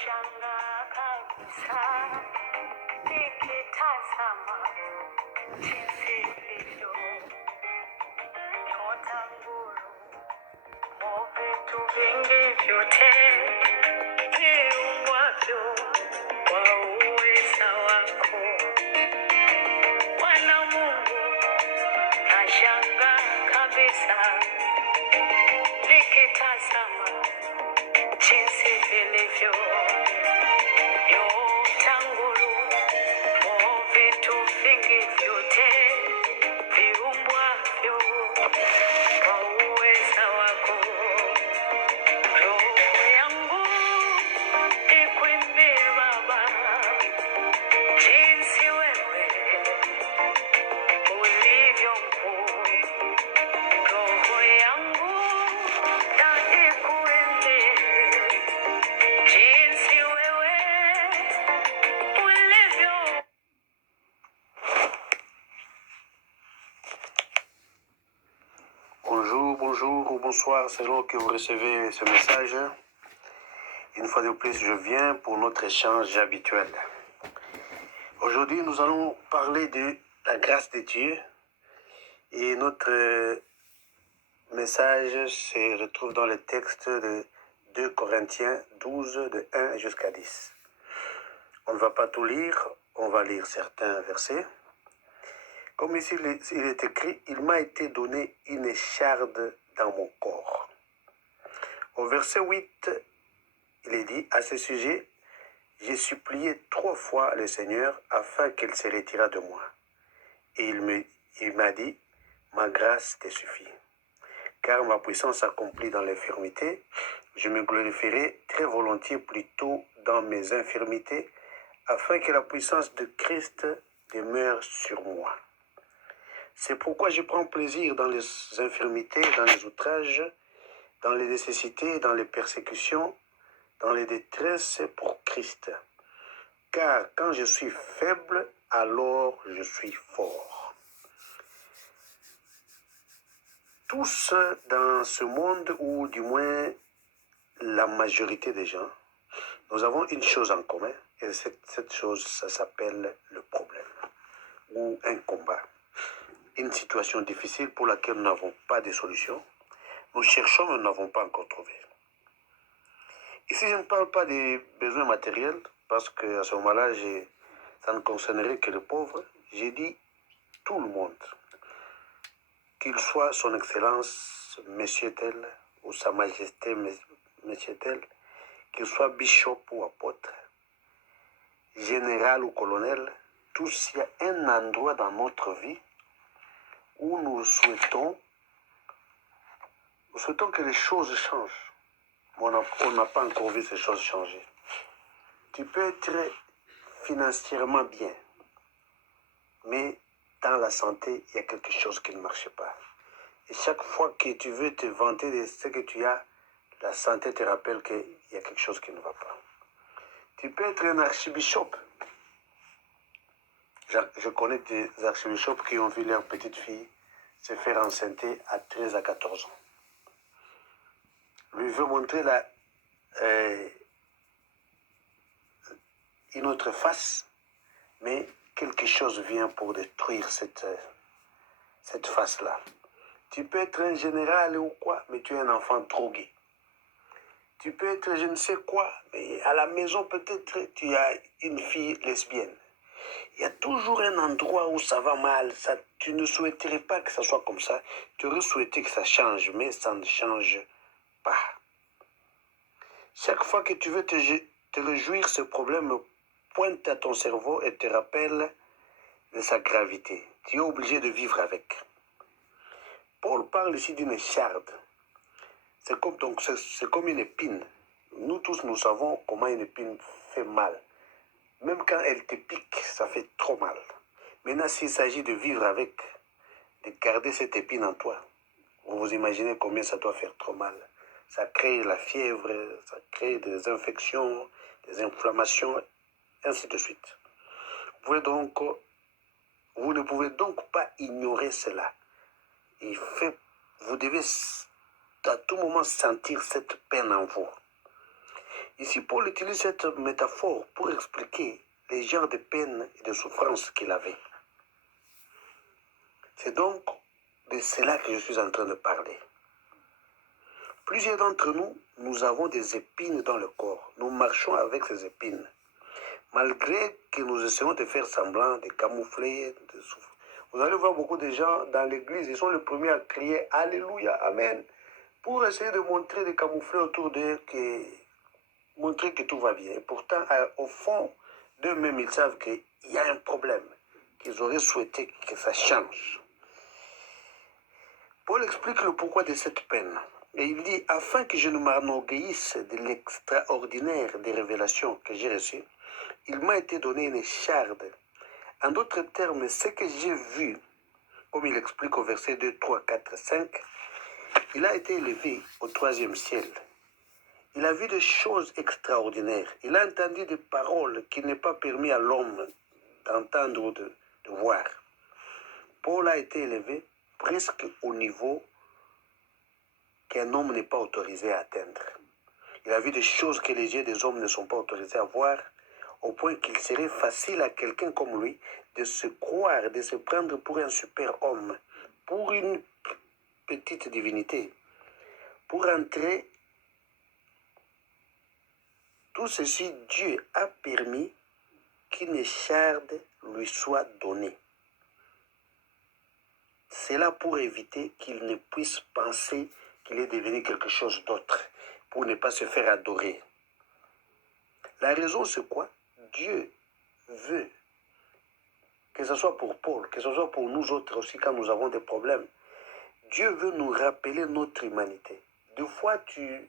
Nashangaa kabisa nikitazama jinsi ilivyo nyota nguru vitu vingi vyote viumbwavyo kwa uweza wako Bwana Mungu. Nashangaa kabisa nikitazama jinsi vilivyo nyota nguru vitu vingi vyote viumbwavyo kwa uweza wako. Roho yangu ikuimbie Baba, jinsi wewe ulivyo mkuu. Roho yangu na ikuimbie jinsi wewe ulivyo. Bonjour, bonjour ou bonsoir selon que vous recevez ce message. Une fois de plus, je viens pour notre échange habituel. Aujourd'hui, nous allons parler de la grâce de Dieu et notre message se retrouve dans le texte de 2 Corinthiens 12, de 1 jusqu'à 10. On ne va pas tout lire, on va lire certains versets. Comme ici il est écrit, il m'a été donné une écharde dans mon corps. Au verset 8, il est dit, à ce sujet, j'ai supplié 3 fois le Seigneur afin qu'il se retirât de moi. Et il m'a dit, ma grâce te suffit. Car ma puissance s'accomplit dans l'infirmité, je me glorifierai très volontiers plutôt dans mes infirmités, afin que la puissance de Christ demeure sur moi. C'est pourquoi je prends plaisir dans les infirmités, dans les outrages, dans les nécessités, dans les persécutions, dans les détresses pour Christ. Car quand je suis faible, alors je suis fort. Tous dans ce monde, ou du moins la majorité des gens, nous avons une chose en commun, et cette chose, ça s'appelle le problème, ou un combat. Une situation difficile pour laquelle nous n'avons pas de solution. Nous cherchons, mais nous n'avons pas encore trouvé. Ici, je ne parle pas des besoins matériels, parce qu'à ce moment-là, ça ne concernerait que les pauvres. J'ai dit tout le monde, qu'il soit son excellence, monsieur tel, ou sa majesté, monsieur tel, qu'il soit bishop ou apôtre, général ou colonel, tous, il y a un endroit dans notre vie où nous souhaitons que les choses changent. On n'a pas encore vu ces choses changer. Tu peux être financièrement bien, mais dans la santé, il y a quelque chose qui ne marche pas. Et chaque fois que tu veux te vanter de ce que tu as, la santé te rappelle qu'il y a quelque chose qui ne va pas. Tu peux être un archibishop. Je connais des archibishops qui ont vu leur petite fille se faire enceinter à 13 à 14 ans. Lui veut montrer une autre face, mais quelque chose vient pour détruire cette face-là. Tu peux être un général ou quoi, mais tu es un enfant drogué. Tu peux être je ne sais quoi, mais à la maison peut-être tu as une fille lesbienne. Il y a toujours un endroit où ça va mal. Tu ne souhaiterais pas que ça soit comme ça. Tu aurais souhaité que ça change, mais ça ne change pas. Chaque fois que tu veux te réjouir, ce problème pointe à ton cerveau et te rappelle de sa gravité. Tu es obligé de vivre avec. Paul parle ici d'une écharde. C'est comme une épine. Nous tous, nous savons comment une épine fait mal. Même quand elle te pique, ça fait trop mal. Maintenant, s'il s'agit de vivre avec, de garder cette épine en toi, vous imaginez combien ça doit faire trop mal. Ça crée la fièvre, ça crée des infections, des inflammations, ainsi de suite. Vous ne pouvez donc pas ignorer cela. Vous devez à tout moment sentir cette peine en vous. Ici, Paul utilise cette métaphore pour expliquer les genres de peines et de souffrances qu'il avait. C'est donc de cela que je suis en train de parler. Plusieurs d'entre nous, nous avons des épines dans le corps. Nous marchons avec ces épines. Malgré que nous essayons de faire semblant, de camoufler, de souffrir. Vous allez voir beaucoup de gens dans l'église, ils sont les premiers à crier « Alléluia, Amen » pour essayer de montrer, de camoufler autour d'eux, montrer que tout va bien. Et pourtant, au fond d'eux-mêmes, ils savent qu'il y a un problème, qu'ils auraient souhaité que ça change. Paul explique le pourquoi de cette peine. Et il dit, afin que je ne m'enorgueillisse de l'extraordinaire des révélations que j'ai reçues, il m'a été donné une écharde. En d'autres termes, ce que j'ai vu, comme il explique au verset 2, 3, 4, 5, il a été élevé au troisième ciel. Il a vu des choses extraordinaires. Il a entendu des paroles qu'il n'est pas permis à l'homme d'entendre ou de voir. Paul a été élevé presque au niveau qu'un homme n'est pas autorisé à atteindre. Il a vu des choses que les yeux des hommes ne sont pas autorisés à voir, au point qu'il serait facile à quelqu'un comme lui de se croire, de se prendre pour un super homme, pour une petite divinité, pour entrer. Tout ceci, Dieu a permis qu'une écharde lui soit donnée. C'est là pour éviter qu'il ne puisse penser qu'il est devenu quelque chose d'autre, pour ne pas se faire adorer. La raison, c'est quoi? Dieu veut, que ce soit pour Paul, que ce soit pour nous autres aussi quand nous avons des problèmes, Dieu veut nous rappeler notre humanité. Des fois, tu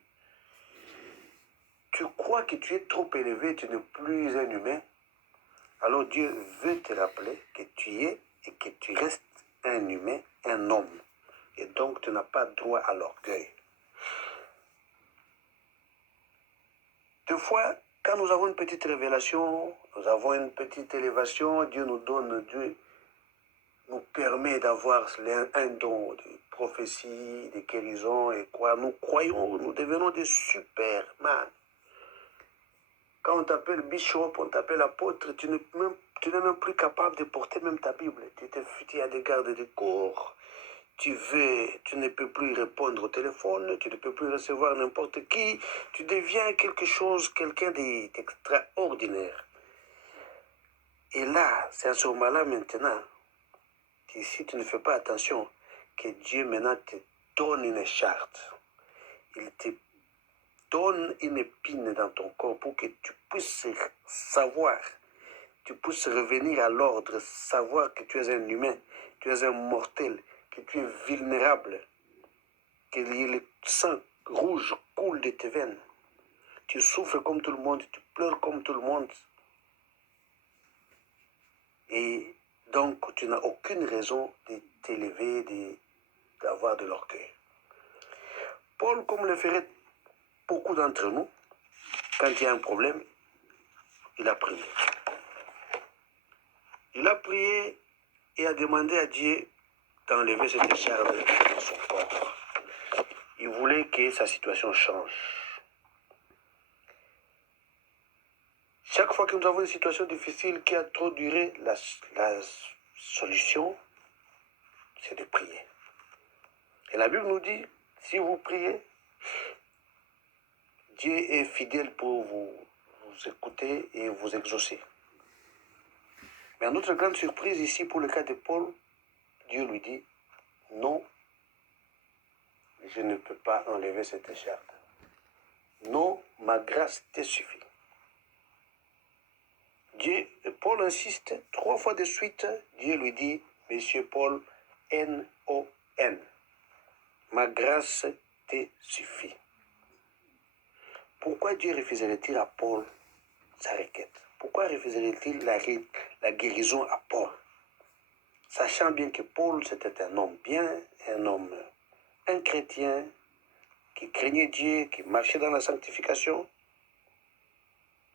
crois que tu es trop élevé, tu n'es plus un humain. Alors Dieu veut te rappeler que tu es et que tu restes un humain, un homme. Et donc tu n'as pas droit à l'orgueil. Des fois, quand nous avons une petite révélation, nous avons une petite élévation, Dieu nous permet d'avoir un don de prophétie, de guérison et quoi. Nous croyons, nous devenons des superman. Quand on t'appelle bishop, on t'appelle apôtre, tu n'es même plus capable de porter même ta Bible. Tu as des gardes de corps, tu ne peux plus répondre au téléphone, tu ne peux plus recevoir n'importe qui, tu deviens quelqu'un d'extraordinaire. Et là, c'est à ce moment-là maintenant, si tu ne fais pas attention, que Dieu maintenant te donne une charte. Il te donne une épine dans ton corps pour que tu puisses savoir, tu puisses revenir à l'ordre, savoir que tu es un humain, tu es un mortel, que tu es vulnérable, que le sang rouge coule de tes veines. Tu souffres comme tout le monde, tu pleures comme tout le monde. Et donc, tu n'as aucune raison de t'élever, d'avoir de l'orgueil. Paul, comme le ferait beaucoup d'entre nous, quand il y a un problème, il a prié. Il a prié et a demandé à Dieu d'enlever cette écharde de son corps. Il voulait que sa situation change. Chaque fois que nous avons une situation difficile qui a trop duré, la solution, c'est de prier. Et la Bible nous dit, si vous priez, Dieu est fidèle pour vous écouter et vous exaucer. Mais à notre grande surprise ici, pour le cas de Paul, Dieu lui dit, non, je ne peux pas enlever cette écharde. Non, ma grâce te suffit. Paul insiste 3 fois de suite. Dieu lui dit, Monsieur Paul, N-O-N. Ma grâce te suffit. Pourquoi Dieu refuserait-il à Paul sa requête? Pourquoi refuserait-il la guérison à Paul? Sachant bien que Paul, c'était un homme bien, un chrétien, qui craignait Dieu, qui marchait dans la sanctification.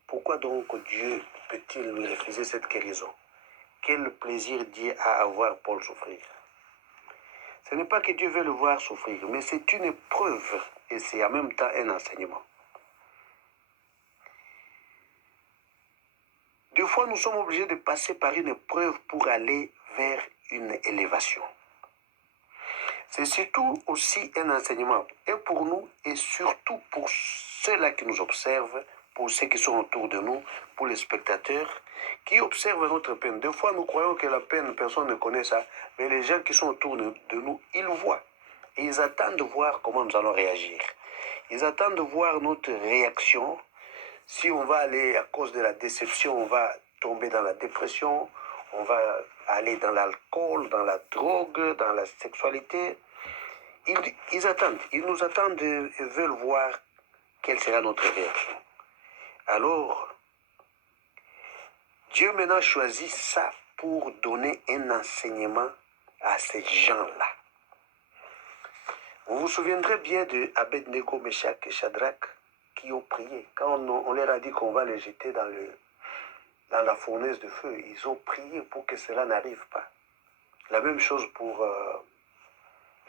Pourquoi donc Dieu peut-il lui refuser cette guérison? Quel plaisir Dieu a à voir Paul souffrir? Ce n'est pas que Dieu veut le voir souffrir, mais c'est une épreuve et c'est en même temps un enseignement. Des fois, nous sommes obligés de passer par une épreuve pour aller vers une élévation. C'est surtout aussi un enseignement, et pour nous, et surtout pour ceux-là qui nous observent, pour ceux qui sont autour de nous, pour les spectateurs, qui observent notre peine. Des fois, nous croyons que la peine, personne ne connaît ça, mais les gens qui sont autour de nous, ils voient. Et ils attendent de voir comment nous allons réagir. Ils attendent de voir notre réaction. Si on va aller à cause de la déception, on va tomber dans la dépression, on va aller dans l'alcool, dans la drogue, dans la sexualité. Ils attendent, ils nous attendent et veulent voir quelle sera notre réaction. Alors, Dieu maintenant choisit ça pour donner un enseignement à ces gens-là. Vous vous souviendrez bien de Abednego, Meshach et Shadrach qui ont prié. Quand on leur a dit qu'on va les jeter dans la fournaise de feu, ils ont prié pour que cela n'arrive pas. La même chose pour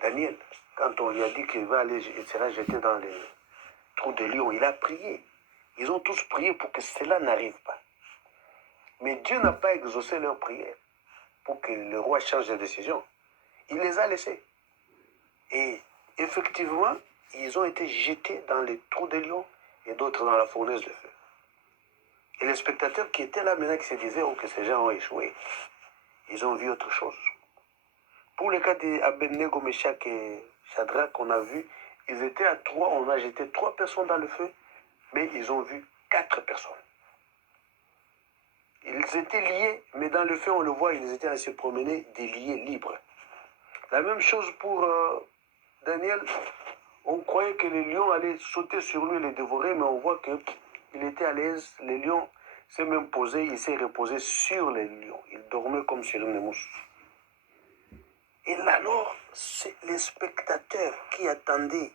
Daniel. Quand on lui a dit il sera jeté dans les trous de lion, il a prié. Ils ont tous prié pour que cela n'arrive pas. Mais Dieu n'a pas exaucé leur prière pour que le roi change de décision. Il les a laissés. Et effectivement, ils ont été jetés dans les trous de lion et d'autres dans la fournaise de feu. Et les spectateurs qui étaient là maintenant qui se disaient que ces gens ont échoué, ils ont vu autre chose. Pour le cas d'Abednego, Meshach et Shadrach qu'on a vu, ils étaient à 3, on a jeté 3 personnes dans le feu, mais ils ont vu 4 personnes. Ils étaient liés, mais dans le feu, on le voit, ils étaient à se promener des liés libres. La même chose pour Daniel. On croyait que les lions allaient sauter sur lui et les dévorer, mais on voit qu'il était à l'aise. Les lions s'est même posé, il s'est reposé sur les lions. Il dormait comme sur une mousse. Et là, alors, c'est les spectateurs qui attendaient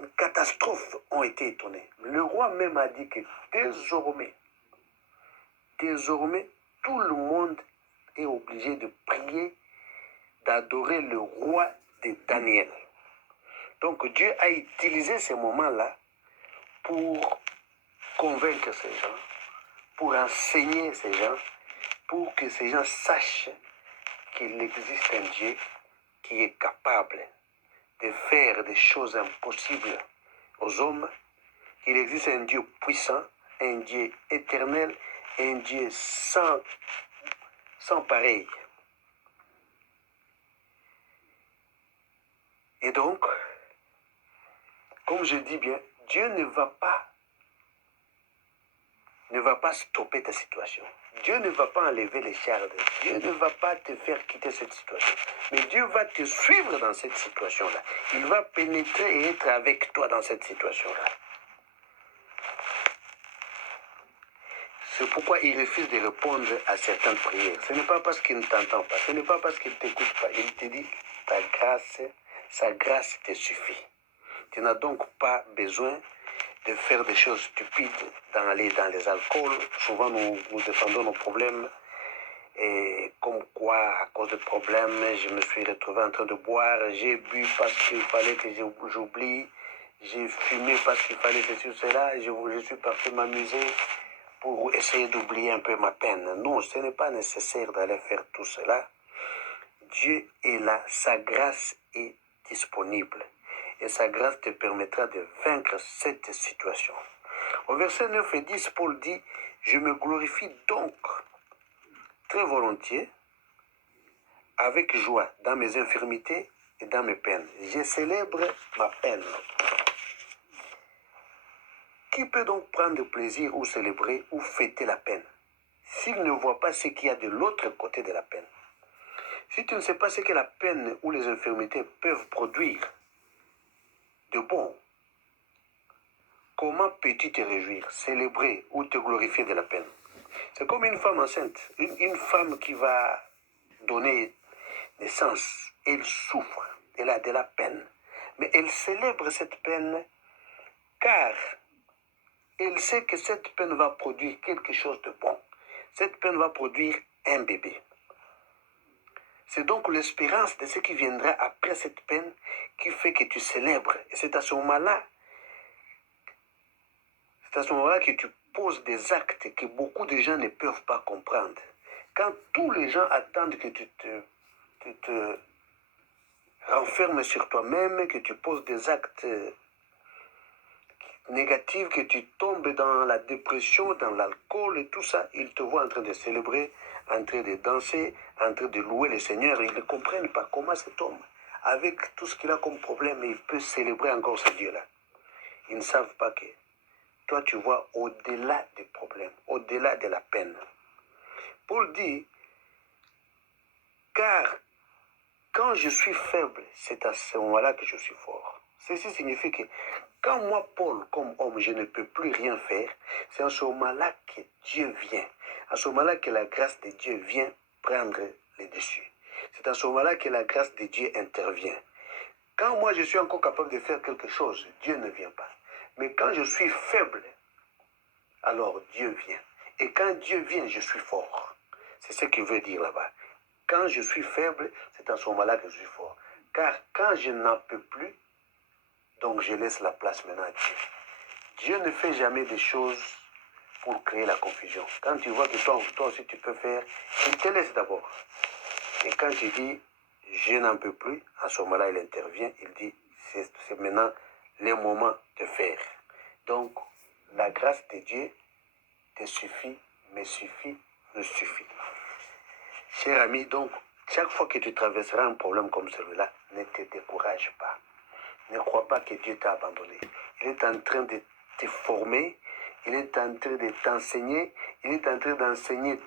une catastrophe ont été étonnés. Le roi même a dit que désormais, tout le monde est obligé de prier, d'adorer le roi de Daniel. Donc Dieu a utilisé ces moments-là pour convaincre ces gens, pour enseigner ces gens, pour que ces gens sachent qu'il existe un Dieu qui est capable de faire des choses impossibles aux hommes, qu'il existe un Dieu puissant, un Dieu éternel, un Dieu sans pareil. Et donc, comme je dis bien, Dieu ne va pas stopper ta situation. Dieu ne va pas enlever les chardes. Dieu ne va pas te faire quitter cette situation. Mais Dieu va te suivre dans cette situation-là. Il va pénétrer et être avec toi dans cette situation-là. C'est pourquoi il refuse de répondre à certaines prières. Ce n'est pas parce qu'il ne t'entend pas. Ce n'est pas parce qu'il ne t'écoute pas. Il te dit, sa grâce te suffit. Tu n'as donc pas besoin de faire des choses stupides, d'aller dans les alcools. Souvent, nous défendons nos problèmes. Et comme quoi, à cause de problèmes, je me suis retrouvé en train de boire. J'ai bu parce qu'il fallait que j'oublie. J'ai fumé parce qu'il fallait ceci ou cela. Je suis parti m'amuser pour essayer d'oublier un peu ma peine. Non, ce n'est pas nécessaire d'aller faire tout cela. Dieu est là, sa grâce est disponible. Et sa grâce te permettra de vaincre cette situation. Au verset 9 et 10, Paul dit, « Je me glorifie donc très volontiers, avec joie, dans mes infirmités et dans mes peines. Je célèbre ma peine. » Qui peut donc prendre plaisir ou célébrer ou fêter la peine s'il ne voit pas ce qu'il y a de l'autre côté de la peine? Si tu ne sais pas ce que la peine ou les infirmités peuvent produire de bon, comment peux-tu te réjouir, célébrer ou te glorifier de la peine? C'est comme une femme enceinte, une femme qui va donner naissance. Elle souffre, elle a de la peine. Mais elle célèbre cette peine car elle sait que cette peine va produire quelque chose de bon. Cette peine va produire un bébé. C'est donc l'espérance de ce qui viendra après cette peine qui fait que tu célèbres. Et c'est à ce moment-là que tu poses des actes que beaucoup de gens ne peuvent pas comprendre, quand tous les gens attendent que tu te renfermes sur toi-même, que tu poses des actes négatifs, que tu tombes dans la dépression, dans l'alcool et tout ça, ils te voient en train de célébrer, en train de danser, en train de louer le Seigneur. Ils ne comprennent pas comment cet homme, avec tout ce qu'il a comme problème, il peut célébrer encore ce Dieu-là. Ils ne savent pas que toi, tu vois au-delà des problèmes, au-delà de la peine. Paul dit, car quand je suis faible, c'est à ce moment-là que je suis fort. Ceci signifie que quand moi, Paul, comme homme, je ne peux plus rien faire, c'est à ce moment-là que Dieu vient. À ce moment-là que la grâce de Dieu vient prendre le dessus. C'est à ce moment-là que la grâce de Dieu intervient. Quand moi, je suis encore capable de faire quelque chose, Dieu ne vient pas. Mais quand je suis faible, alors Dieu vient. Et quand Dieu vient, je suis fort. C'est ce qu'il veut dire là-bas. Quand je suis faible, c'est à ce moment-là que je suis fort. Car quand je n'en peux plus, donc je laisse la place maintenant à Dieu. Dieu ne fait jamais des choses pour créer la confusion. Quand tu vois que toi aussi tu peux faire, il te laisse d'abord. Et quand tu dis, je n'en peux plus, à ce moment-là, il intervient, il dit, c'est maintenant le moment de faire. Donc, la grâce de Dieu te suffit, me suffit, me suffit. Cher ami, donc, chaque fois que tu traverseras un problème comme celui-là, ne te décourage pas. Ne crois pas que Dieu t'a abandonné. Il est en train de te former, il est en train de t'enseigner, il est en train d'enseigner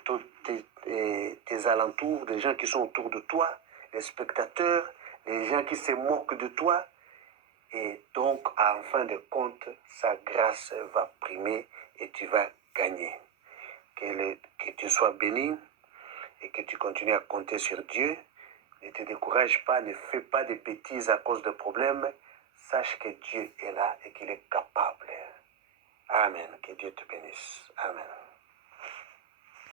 tes alentours, les gens qui sont autour de toi, les spectateurs, les gens qui se moquent de toi. Et donc, en fin de compte, sa grâce va primer et tu vas gagner. Que tu sois béni et que tu continues à compter sur Dieu. Ne te décourage pas, ne fais pas de bêtises à cause de problèmes. Sache que Dieu est là et qu'il est capable. Amen. Que Dieu te bénisse.